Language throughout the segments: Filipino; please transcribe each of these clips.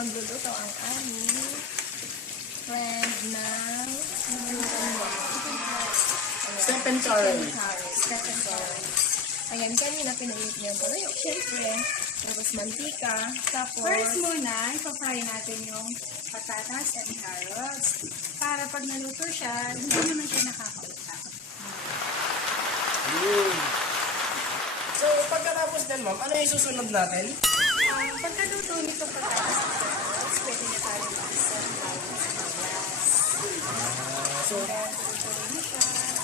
magluluto ang aming friend ng Stephen Curry. Ayan, kanina pinainit niya yung palayok. Siyempre, tapos mantika. Tapos, First muna, ipapry natin yung patatas and carrots. Para pag naluto siya, hindi naman siya nakakautak. So, pagkatapos din, ma'am, ano yung susunod natin? Pagkaluto nito patatas and carrots, pwede na tayo mag-set So, tutuloy na siya.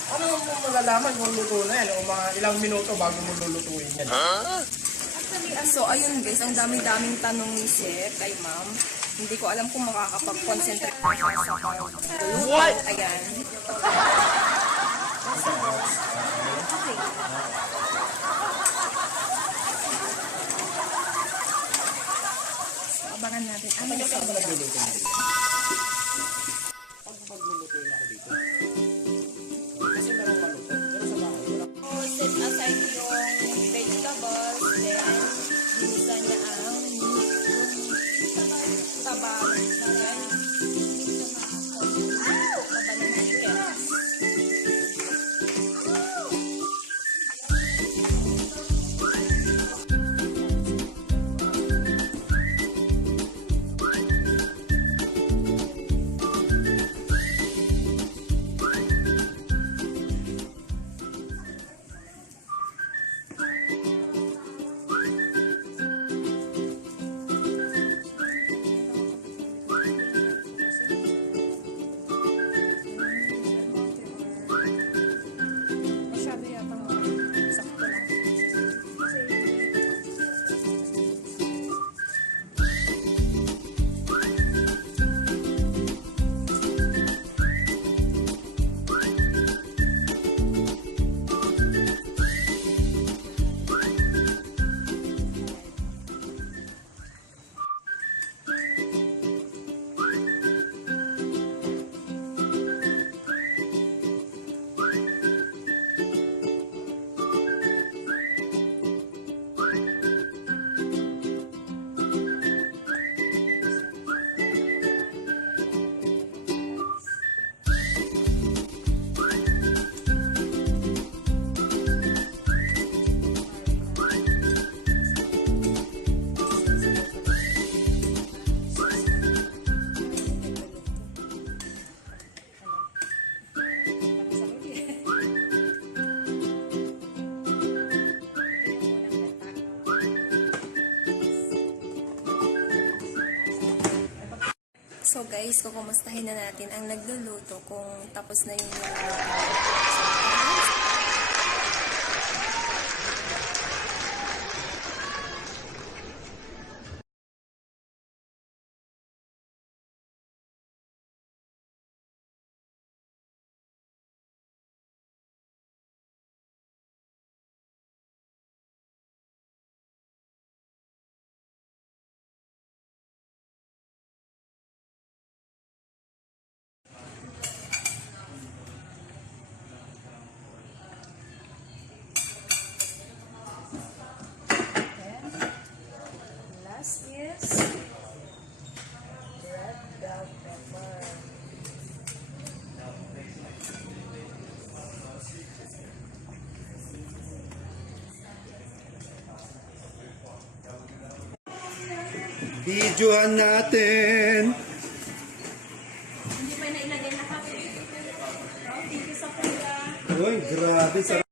ano mo malalaman kung luto na yan o mga ilang minuto bago mo lulutuin yan? so ayun guys, ang dami-daming tanong ni Chef kay ma'am. Hindi ko alam kung makakapag-concentrate siya sa pagluto. What? Ayan. Okay. So, abangan natin. Ano yung Ano ba nagluluto na dito? Paglulutuin ako dito. Kasi meron maluto. Pero sa bahay, wala. So, set aside yung vegetables, then ginisa niya ang taba ng chicken. Taba ng chicken. Masyado yata sakto lang. So guys, kukumustahin na natin ang nagluluto kung tapos na yung Last is red bell pepper. Videohan natin. Hindi pa nailagay na kape. Thank you sa kuya. Uy, grabe.